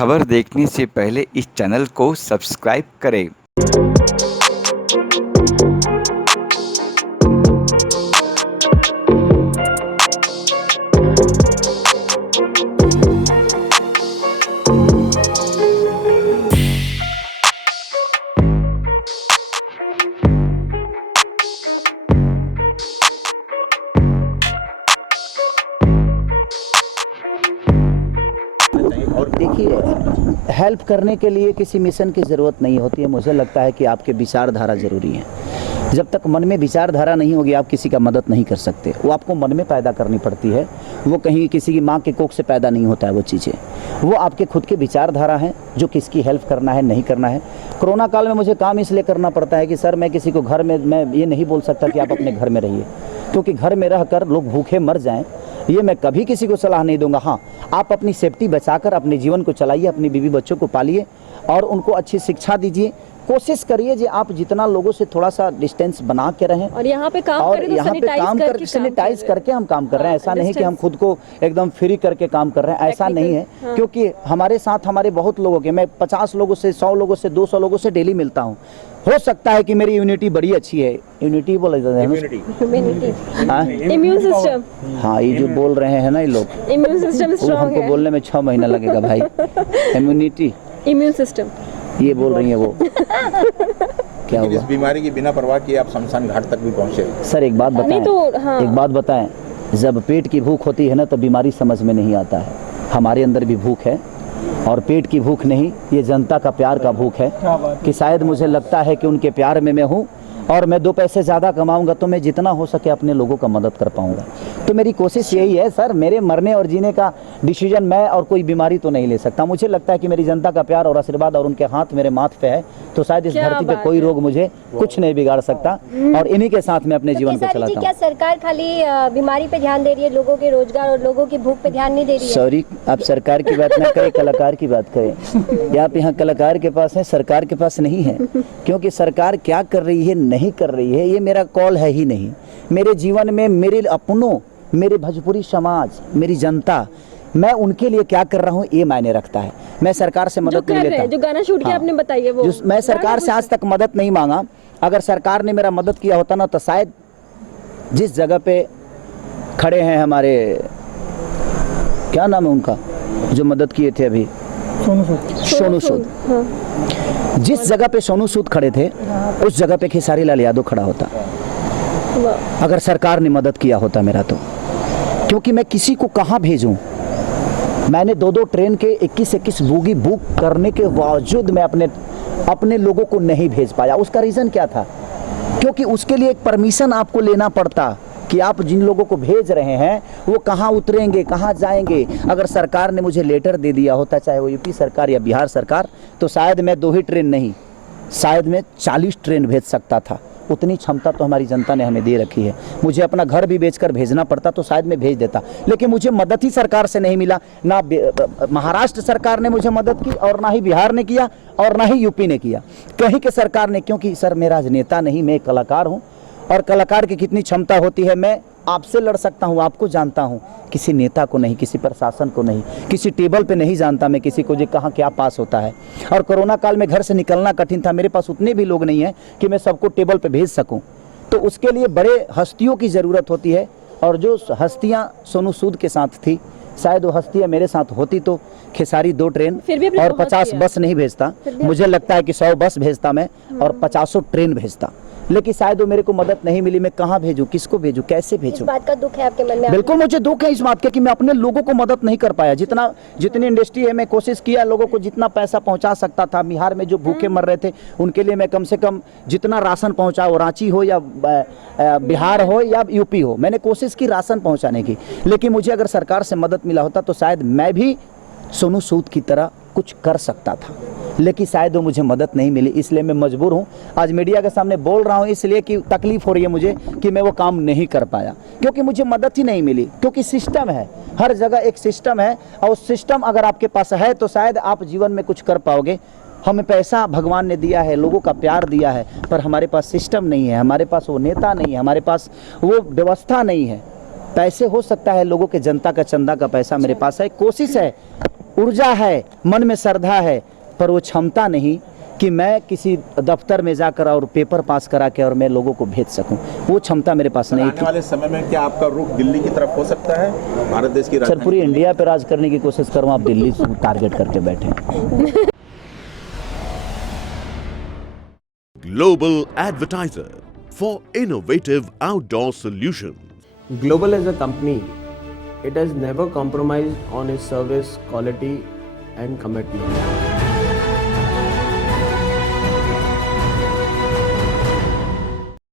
खबर देखने से पहले इस चैनल को सब्सक्राइब करें। और देखिए, हेल्प करने के लिए किसी मिशन की ज़रूरत नहीं होती है। मुझे लगता है कि आपके विचारधारा ज़रूरी है। जब तक मन में विचारधारा नहीं होगी आप किसी का मदद नहीं कर सकते। वो आपको मन में पैदा करनी पड़ती है। वो कहीं किसी की माँ के कोख से पैदा नहीं होता है। वो चीज़ें वो आपके खुद के विचारधारा हैं जो किसकी हेल्प करना है नहीं करना है। कोरोना काल में मुझे काम इसलिए करना पड़ता है कि सर मैं किसी को घर में मैं ये नहीं बोल सकता कि आप अपने घर में रहिए, क्योंकि घर में रहकर लोग भूखे मर जाएं ये मैं कभी किसी को सलाह नहीं दूंगा। हाँ, आप अपनी सेफ्टी बचाकर अपने जीवन को चलाइए, अपनी बीवी बच्चों को पालिए और उनको अच्छी शिक्षा दीजिए। कोशिश करिए कि आप जितना लोगों से थोड़ा सा डिस्टेंस बना के रहें। और यहाँ पे काम और यहाँ पे काम कर सैनिटाइज करके हम काम कर रहे हैं। ऐसा नहीं कि हम खुद को एकदम फ्री करके काम कर रहे हैं, ऐसा नहीं है। क्योंकि हमारे साथ हमारे बहुत लोगों के, मैं 50 लोगों से 100 लोगों से 200 लोगों से डेली मिलता हूँ। हो सकता है कि मेरी यूनिटी बड़ी अच्छी है। यूनिटी बोला जाता है, इम्यून सिस्टम। हाँ, ये जो बोल रहे हैं ना ये लोग, इम्यून सिस्टम स्ट्रांग है। हमको बोलने में 6 महीना लगेगा भाई। इम्यूनिटी, इम्यून सिस्टम ये बोल रही है वो। क्या हुआ? इस बीमारी की बिना परवाह किए आप शमशान घाट तक भी पहुंचे। सर एक बात बताएं, तो हाँ। एक बात बताएं, जब पेट की भूख होती है ना तो बीमारी समझ में नहीं आता है। हमारे अंदर भी भूख है और पेट की भूख नहीं, ये जनता का प्यार का भूख है कि शायद मुझे लगता है कि उनके प्यार में मैं हूँ और मैं 2 पैसे ज़्यादा कमाऊंगा तो मैं जितना हो सके अपने लोगों का मदद कर पाऊंगा। तो मेरी कोशिश यही है सर, मेरे मरने और जीने का डिसीजन मैं और कोई बीमारी तो नहीं ले सकता। मुझे लगता है कि मेरी जनता का प्यार और आशीर्वाद और उनके हाथ मेरे माथ पे है, तो शायद इस धरती पे कोई रोग मुझे कुछ नहीं बिगाड़ सकता और इन्हीं के साथ मैं अपने जीवन को चलाता हूँ। क्या सरकार खाली बीमारी पे ध्यान दे रही है, लोगों के रोजगार और लोगों की भूख पे ध्यान नहीं दे रही है? सॉरी, आप सरकार की बात ना करें, कलाकार की बात करें। आप यहाँ कलाकार के पास है, सरकार के पास नहीं है। क्योंकि सरकार क्या कर रही है नहीं कर रही है ये मेरा कॉल है ही नहीं। मेरे जीवन में मेरे अपनों, मेरे भोजपुरी समाज, मेरी जनता, मैं उनके लिए क्या कर रहा हूँ ये मायने रखता है। मैं सरकार से मदद नहीं लेता। जो गाना शूट किया आपने बताइए वो, मैं सरकार से आज तक मदद नहीं मांगा। अगर सरकार ने मेरा मदद किया होता ना तो शायद जिस जगह पे खड़े हैं हमारे, क्या नाम है उनका जो मदद किए थे अभी, सोनू सूद। जिस जगह पे सोनू सूद खड़े थे उस जगह पे खेसारी लाल यादव खड़ा होता अगर सरकार ने मदद किया होता मेरा तो। क्योंकि मैं किसी को कहाँ भेजूं? मैंने 2-2 ट्रेन के 21-21 बोगी बुक करने के बावजूद मैं अपने लोगों को नहीं भेज पाया। उसका रीज़न क्या था? क्योंकि उसके लिए एक परमिशन आपको लेना पड़ता कि आप जिन लोगों को भेज रहे हैं वो कहाँ उतरेंगे, कहाँ जाएंगे। अगर सरकार ने मुझे लेटर दे दिया होता, चाहे वो यूपी सरकार या बिहार सरकार, तो शायद मैं 2 ही ट्रेन नहीं, शायद मैं 40 ट्रेन भेज सकता था। उतनी क्षमता तो हमारी जनता ने हमें दे रखी है। मुझे अपना घर भी बेचकर भेजना पड़ता तो शायद मैं भेज देता, लेकिन मुझे मदद ही सरकार से नहीं मिला। ना महाराष्ट्र सरकार ने मुझे मदद की और ना ही बिहार ने किया और ना ही यूपी ने किया, कहीं के सरकार ने। क्योंकि सर मैं राजनेता नहीं, मैं कलाकार हूँ और कलाकार की कितनी क्षमता होती है। मैं आपसे लड़ सकता हूँ, आपको जानता हूँ, किसी नेता को नहीं, किसी प्रशासन को नहीं, किसी टेबल पे नहीं जानता मैं किसी को जो कहाँ क्या पास होता है। और कोरोना काल में घर से निकलना कठिन था, मेरे पास उतने भी लोग नहीं हैं कि मैं सबको टेबल पे भेज सकूँ। तो उसके लिए बड़े हस्तियों की ज़रूरत होती है और जो हस्तियाँ सोनू सूद के साथ थी, शायद वो हस्तियाँ मेरे साथ होती तो खेसारी 2 ट्रेन और 50 बस नहीं भेजता। मुझे लगता है कि 100 बस भेजता मैं और 50 ट्रेन भेजता, लेकिन शायद वो मेरे को मदद नहीं मिली। मैं कहाँ भेजूँ, किसको भेजूँ, कैसे भेजूँ? इस बात का दुख है आपके मन में? बिल्कुल मुझे दुख है इस बात का कि मैं अपने लोगों को मदद नहीं कर पाया। जितनी इंडस्ट्री है मैं कोशिश किया लोगों को जितना पैसा पहुंचा सकता था। बिहार में जो भूखे मर रहे थे उनके लिए मैं कम से कम जितना राशन पहुंचाओ, रांची हो या बिहार हो या यूपी हो, मैंने कोशिश की राशन पहुँचाने की। लेकिन मुझे अगर सरकार से मदद मिला होता तो शायद मैं भी सोनू सूद की तरह कुछ कर सकता था, लेकिन शायद वो मुझे मदद नहीं मिली। इसलिए मैं मजबूर हूँ आज मीडिया के सामने बोल रहा हूँ, इसलिए कि तकलीफ हो रही है मुझे कि मैं वो काम नहीं कर पाया क्योंकि मुझे मदद ही नहीं मिली। क्योंकि सिस्टम है, हर जगह एक सिस्टम है और सिस्टम अगर आपके पास है तो शायद आप जीवन में कुछ कर पाओगे। हमें पैसा भगवान ने दिया है, लोगों का प्यार दिया है, पर हमारे पास सिस्टम नहीं है, हमारे पास वो नेता नहीं है, हमारे पास वो व्यवस्था नहीं है। पैसे हो सकता है लोगों के, जनता का चंदा का पैसा मेरे पास है, कोशिश है ऊर्जा है, मन में श्रद्धा है, पर वो क्षमता नहीं कि मैं किसी दफ्तर में जाकर और पेपर पास करा के और मैं लोगों को भेज सकूं। वो क्षमता मेरे पास नहीं आने थी। वाले समय में क्या आपका रुख दिल्ली की तरफ हो सकता है? भारत देश की सर राजधानी पूरी इंडिया पे राज करने की कोशिश करूं, आप दिल्ली से टारगेट करके बैठे हैं। Global advertiser for innovative outdoor solutions. Global as a company, it has never compromised on its service quality and commitment.